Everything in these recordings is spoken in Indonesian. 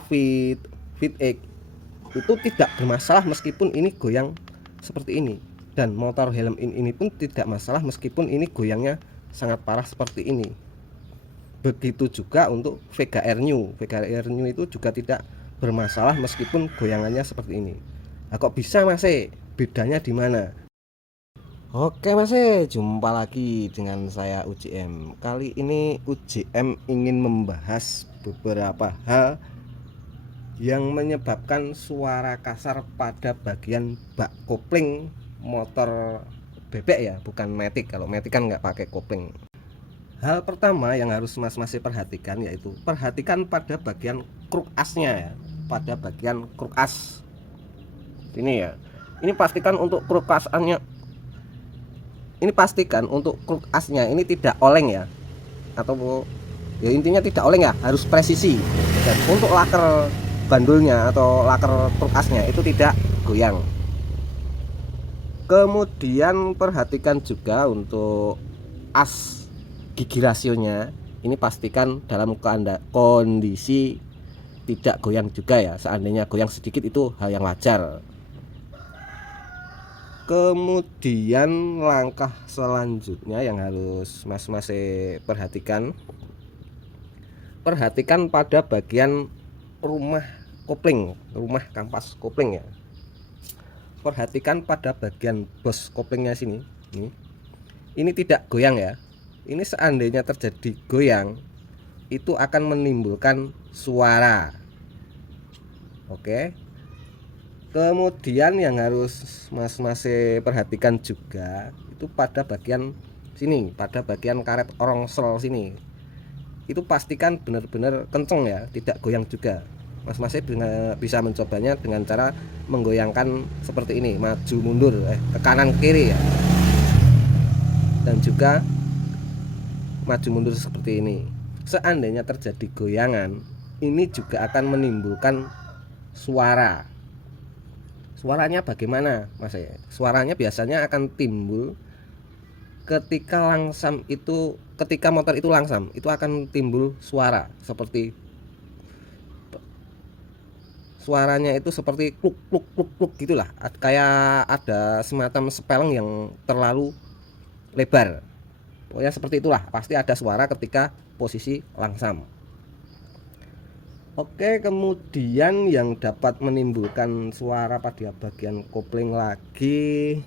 Fit X itu tidak bermasalah meskipun ini goyang seperti ini, dan motor helm ini pun tidak masalah meskipun ini goyangnya sangat parah seperti ini. Begitu juga untuk Vega Air New itu juga tidak bermasalah meskipun goyangannya seperti ini. Nah, kok bisa Mas? Bedanya di mana? Oke Mas, jumpa lagi dengan saya UJM. Kali ini UJM ingin membahas beberapa hal yang menyebabkan suara kasar pada bagian bak kopling motor bebek ya, bukan matic. Kalau matic kan nggak pakai kopling. Hal pertama yang harus mas perhatikan yaitu perhatikan pada bagian kruk asnya ya, pada bagian kruk as ini ya. Ini pastikan untuk kruk asnya, kruk asnya ini tidak oleng ya, atau ya intinya tidak oleng ya, harus presisi. Dan untuk laker bandulnya atau laker kruk asnya itu tidak goyang. Kemudian perhatikan juga untuk as gigi rasionya, ini pastikan dalam kondisi tidak goyang juga ya. Seandainya goyang sedikit itu hal yang wajar. Kemudian langkah selanjutnya yang harus mas perhatikan pada bagian rumah kopling, rumah kampas kopling ya. Perhatikan pada bagian bos koplingnya sini, ini tidak goyang ya. Ini seandainya terjadi goyang itu akan menimbulkan suara. Oke. Kemudian yang harus mas perhatikan juga itu pada bagian sini, pada bagian karet ongsel sini. Itu pastikan benar-benar kenceng ya, tidak goyang juga. Mas bisa mencobanya dengan cara menggoyangkan seperti ini, maju mundur ke kanan kiri ya. Dan juga maju mundur seperti ini. Seandainya terjadi goyangan, ini juga akan menimbulkan suara. Suaranya bagaimana Mas? Suaranya biasanya akan timbul ketika motor itu langsam, itu akan timbul suara seperti suaranya itu seperti kluk kluk kluk kluk gitulah, kayak ada semacam spelling yang terlalu lebar. Pokoknya seperti itulah, pasti ada suara ketika posisi langsam. Oke, kemudian yang dapat menimbulkan suara pada bagian kopling lagi,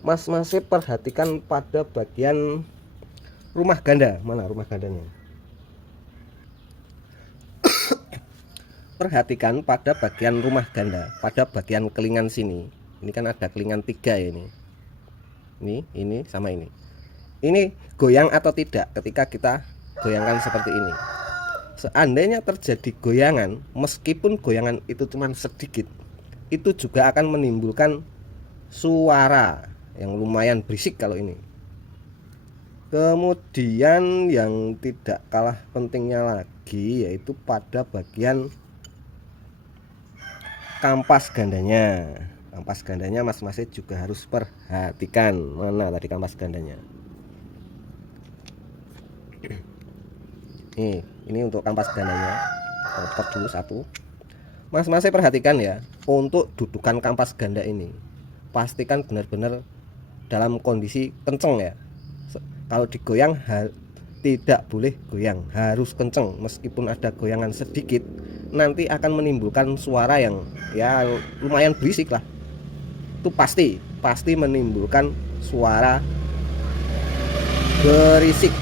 mas perhatikan pada bagian rumah ganda. Mana rumah gandanya? Perhatikan pada bagian rumah ganda, pada bagian kelingan sini. Ini kan ada kelingan 3 ya ini. Ini sama ini. Ini goyang atau tidak ketika kita goyangkan seperti ini. Seandainya terjadi goyangan, meskipun goyangan itu cuma sedikit, itu juga akan menimbulkan suara yang lumayan berisik kalau ini. Kemudian yang tidak kalah pentingnya lagi yaitu pada bagian kampas gandanya. Kampas gandanya mas juga harus perhatikan. Mana tadi kampas gandanya? Ini untuk kampas gandanya. Pot dulu satu. Mas perhatikan ya, untuk dudukan kampas ganda ini pastikan benar-benar dalam kondisi kenceng ya. Kalau digoyang tidak boleh goyang, harus kenceng. Meskipun ada goyangan sedikit, nanti akan menimbulkan suara yang ya lumayan berisik lah. Itu pasti menimbulkan suara berisik.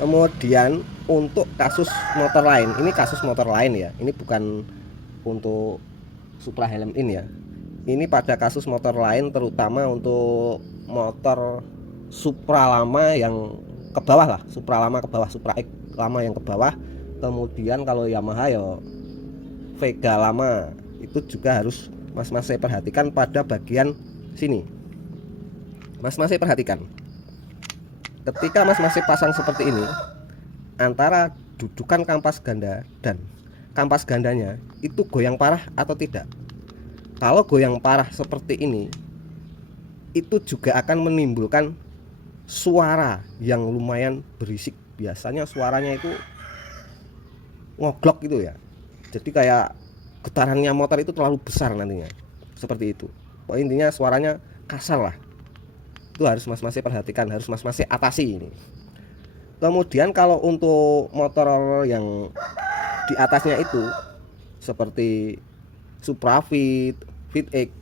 Kemudian untuk kasus motor lain, ini kasus motor lain ya, ini bukan untuk Supra helm ini ya. Ini pada kasus motor lain, terutama untuk motor Supra lama yang ke bawah lah, Supra lama ke bawah, Supra X lama yang ke bawah. Kemudian kalau Yamaha ya Vega lama, itu juga harus mas perhatikan pada bagian sini. Mas perhatikan ketika mas pasang seperti ini, antara dudukan kampas ganda dan kampas gandanya itu goyang parah atau tidak. Kalau goyang parah seperti ini, itu juga akan menimbulkan suara yang lumayan berisik. Biasanya suaranya itu ngoglok gitu ya. Jadi kayak getarannya motor itu terlalu besar nantinya, seperti itu. Pokoknya intinya suaranya kasar lah. Itu harus mas-masnya perhatikan, harus mas-masnya atasi ini. Kemudian kalau untuk motor yang di atasnya itu seperti Supra Fit, Fit X,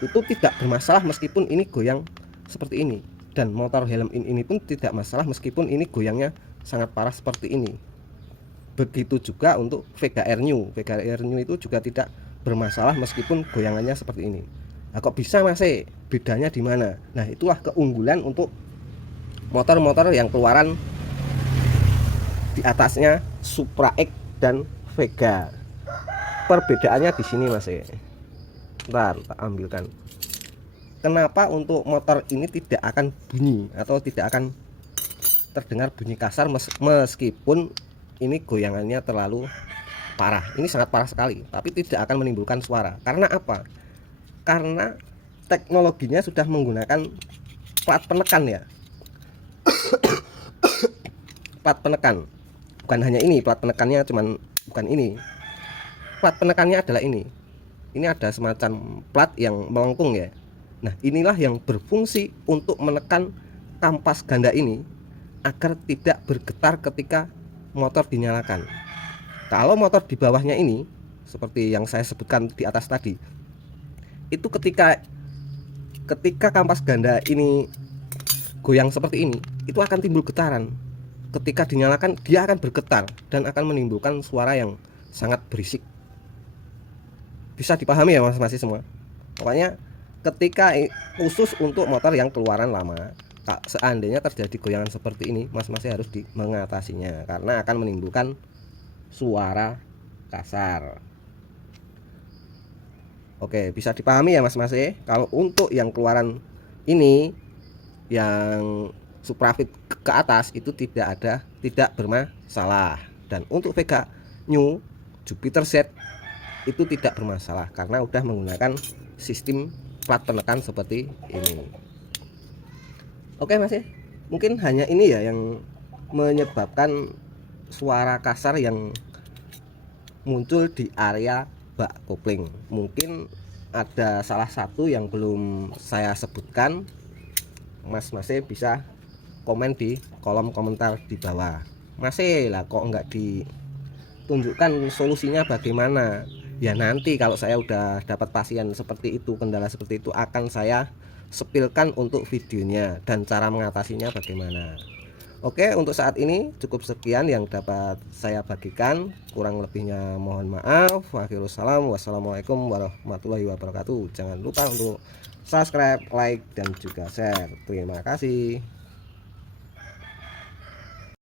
itu tidak bermasalah meskipun ini goyang seperti ini. Dan motor helm ini pun tidak masalah meskipun ini goyangnya sangat parah seperti ini. Begitu juga untuk Vega Air New. Vega Air New itu juga tidak bermasalah meskipun goyangannya seperti ini. Nah, kok bisa Mas? Bedanya di mana? Nah, itulah keunggulan untuk motor-motor yang keluaran di atasnya Supra X dan Vega. Perbedaannya di sini Mas. Ntar tak ambilkan. Kenapa untuk motor ini tidak akan bunyi atau tidak akan terdengar bunyi kasar meskipun ini goyangannya terlalu parah. Ini sangat parah sekali, tapi tidak akan menimbulkan suara. Karena apa? Karena teknologinya sudah menggunakan plat penekan ya. Plat penekan. Bukan hanya ini, plat penekannya cuman bukan ini. Plat penekannya adalah ini. Ini ada semacam plat yang melengkung ya. Nah, inilah yang berfungsi untuk menekan kampas ganda ini agar tidak bergetar ketika motor dinyalakan. Kalau motor di bawahnya ini seperti yang saya sebutkan di atas tadi, itu ketika kampas ganda ini goyang seperti ini, itu akan timbul getaran. Ketika dinyalakan dia akan bergetar dan akan menimbulkan suara yang sangat berisik. Bisa dipahami ya mas-mas semua. Pokoknya ketika khusus untuk motor yang keluaran lama, seandainya terjadi goyangan seperti ini, mas-mas harus mengatasinya karena akan menimbulkan suara kasar. Oke, bisa dipahami ya mas-mas. Kalau untuk yang keluaran ini yang Suprafit ke atas itu tidak bermasalah. Dan untuk Vega New Jupiter Z itu tidak bermasalah karena udah menggunakan sistem plat penekan seperti ini. Oke mas, mungkin hanya ini ya yang menyebabkan suara kasar yang muncul di area bak kopling. Mungkin ada salah satu yang belum saya sebutkan. Mas bisa komen di kolom komentar di bawah. Mas lah kok nggak ditunjukkan solusinya bagaimana? Ya nanti kalau saya udah dapat pasien seperti itu, kendala seperti itu, akan saya spilkan untuk videonya dan cara mengatasinya bagaimana. Oke, untuk saat ini cukup sekian yang dapat saya bagikan. Kurang lebihnya mohon maaf. Wassalamualaikum warahmatullahi wabarakatuh. Jangan lupa untuk subscribe, like, dan juga share. Terima kasih.